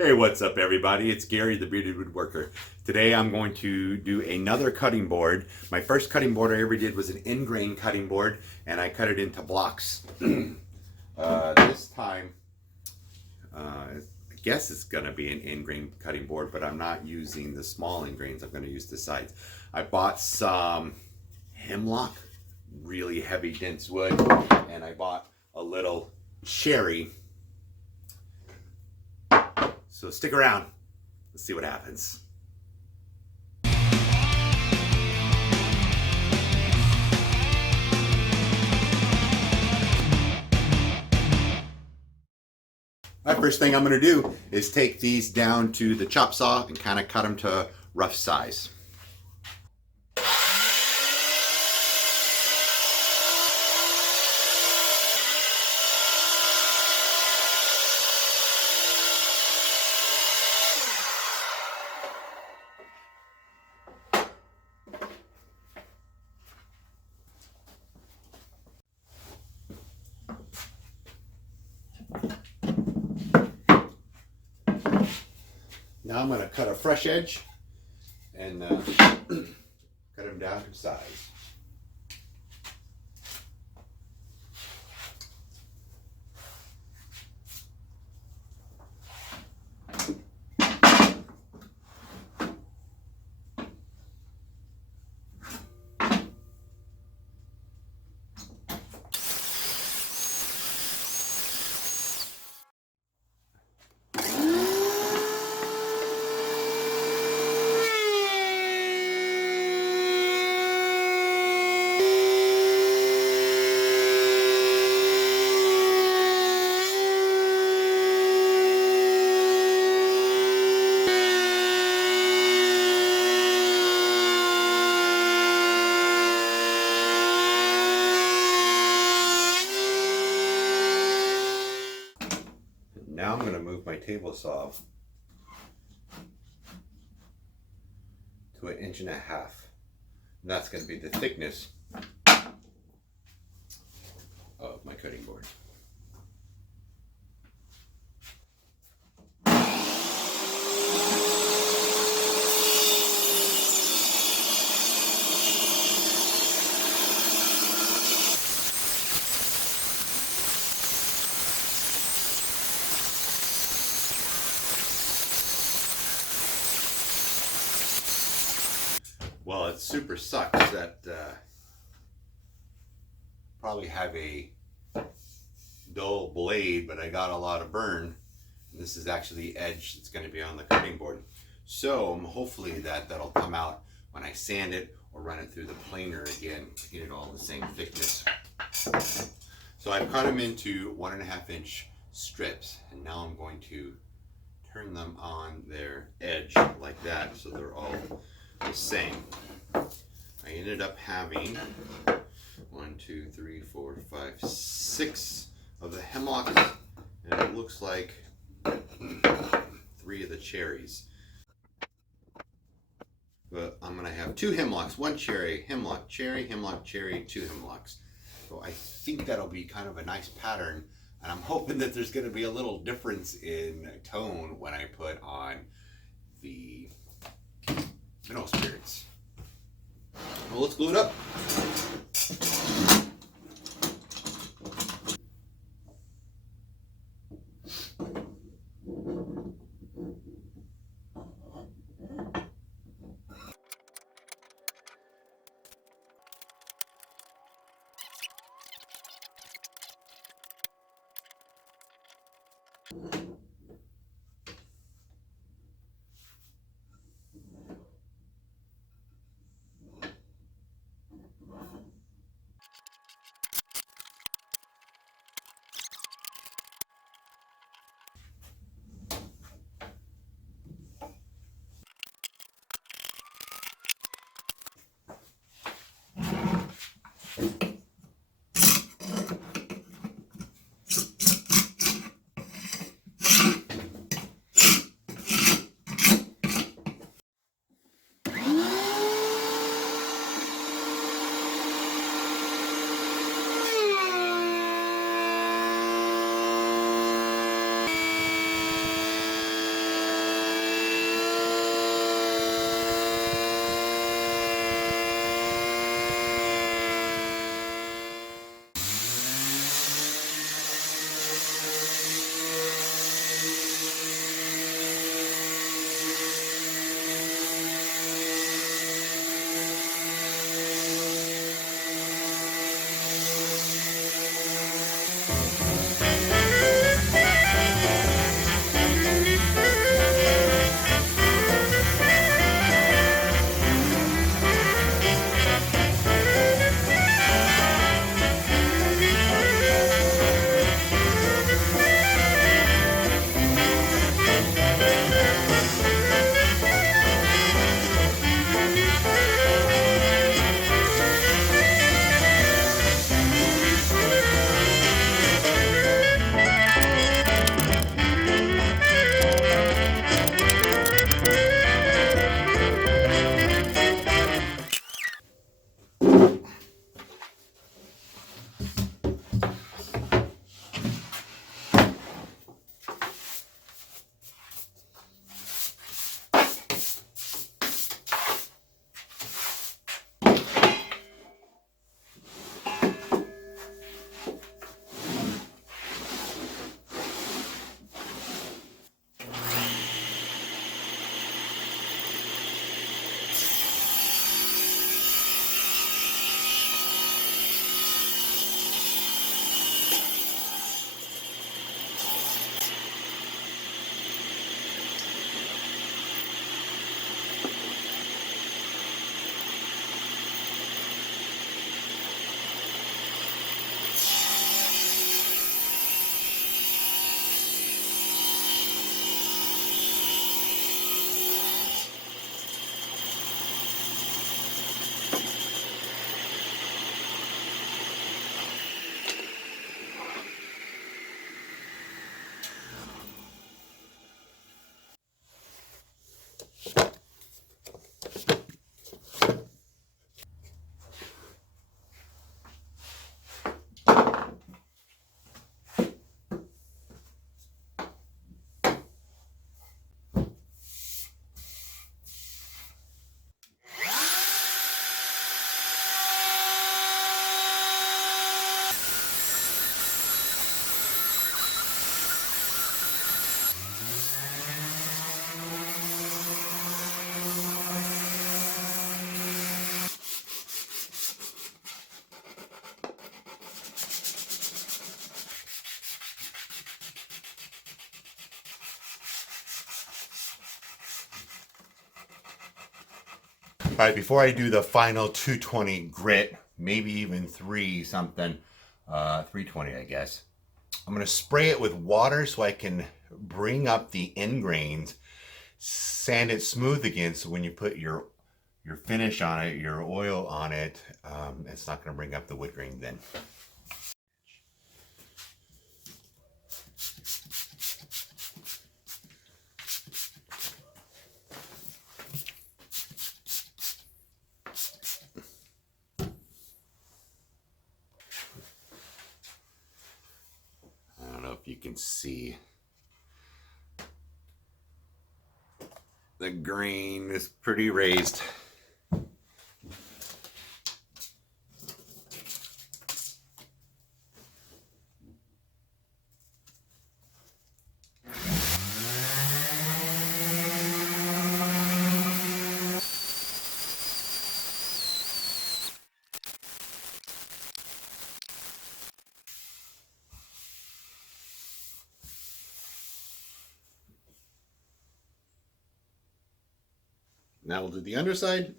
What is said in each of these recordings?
Hey, what's up everybody? It's Gary, the Bearded Woodworker. Today I'm going to do another cutting board. My first cutting board I ever did was an end-grain cutting board, and I cut it into blocks. This time, I guess it's gonna be an end-grain cutting board, but I'm not using the small end grains. I'm gonna use the sides. I bought some hemlock, really heavy, dense wood, and I bought a little cherry. So stick around. Let's see what happens. My first thing I'm going to do is take these down to the chop saw and kind of cut them to rough size. Now I'm going to cut a fresh edge and cut them down to size. Now I'm going to move my table saw to 1.5 inches. And that's going to be the thickness of my cutting board. Well, it super sucks that probably have a dull blade, but I got a lot of burn. And this is actually the edge that's going to be on the cutting board. So hopefully that'll come out when I sand it or run it through the planer again to get it all the same thickness. So I've cut them into 1.5 inch strips, and now I'm going to turn them on their edge like that so they're all the same. I ended up having 1, 2, 3, 4, 5, 6 of the hemlocks, and it looks like 3 of the cherries. But I'm gonna have 2 hemlocks, 1 cherry, hemlock, cherry, 2 hemlocks. So I think that'll be kind of a nice pattern, and I'm hoping that there's gonna be a little difference in tone when I put on the mineral spirits. Well, let's glue it up. right, before I do the final 220 grit, maybe even 320, I guess, I'm going to spray it with water so I can bring up the end grains, sand it smooth again, so when you put your finish on it, your oil on it, it's not going to bring up the wood grain then. I don't know if you can see. The grain is pretty raised. Now we'll do the underside,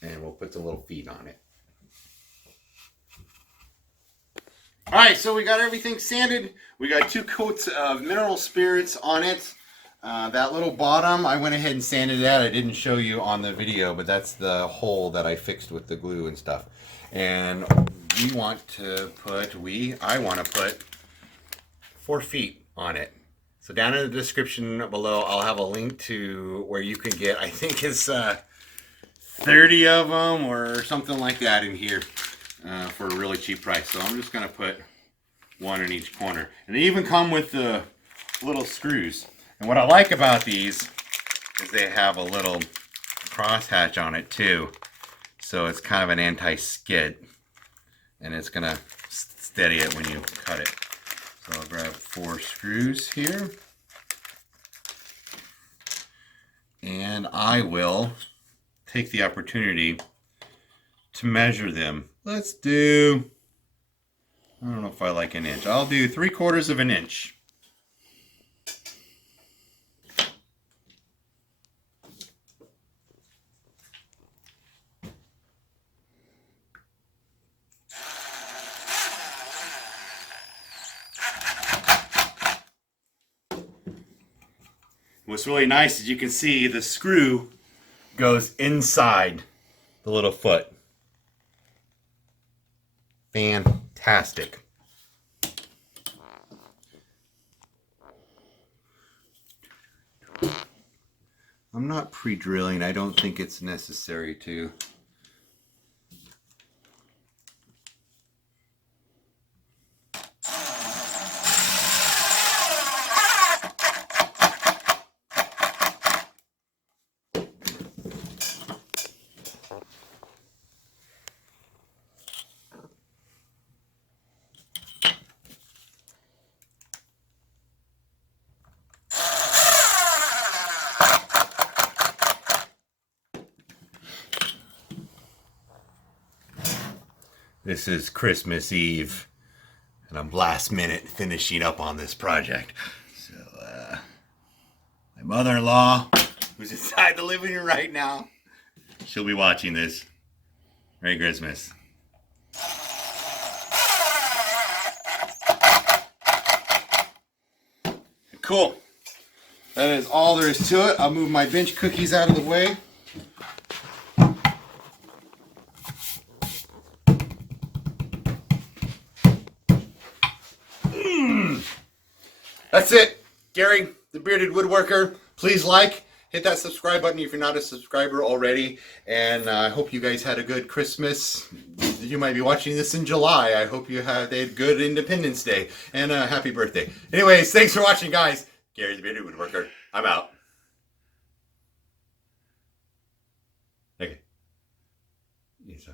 and we'll put the little feet on it. All right, so we got everything sanded. We got 2 coats of mineral spirits on it. That little bottom, I went ahead and sanded that. I didn't show you on the video, but that's the hole that I fixed with the glue and stuff. And I want to put 4 feet on it. So down in the description below, I'll have a link to where you can get, I think it's 30 of them or something like that in here for a really cheap price. So I'm just going to put 1 in each corner. And they even come with the little screws. And what I like about these is they have a little crosshatch on it too. So it's kind of an anti-skid. And it's going to steady it when you cut it. So I'll grab 4 screws here. And I will take the opportunity to measure them. Let's do, I don't know if I like an inch. I'll do 3/4 of an inch. What's really nice is you can see the screw goes inside the little foot. Fantastic. I'm not pre-drilling. I don't think it's necessary to. This is Christmas Eve, and I'm last minute finishing up on this project. So, my mother-in-law, who's inside the living room right now, she'll be watching this. Merry Christmas. Cool. That is all there is to it. I'll move my bench cookies out of the way. That's it. Gary, the Bearded Woodworker. Please hit that subscribe button if you're not a subscriber already. And I hope you guys had a good Christmas. You might be watching this in July. I hope you had a good Independence Day and a happy birthday. Anyways, thanks for watching, guys. Gary, the Bearded Woodworker. I'm out. Okay. Yes,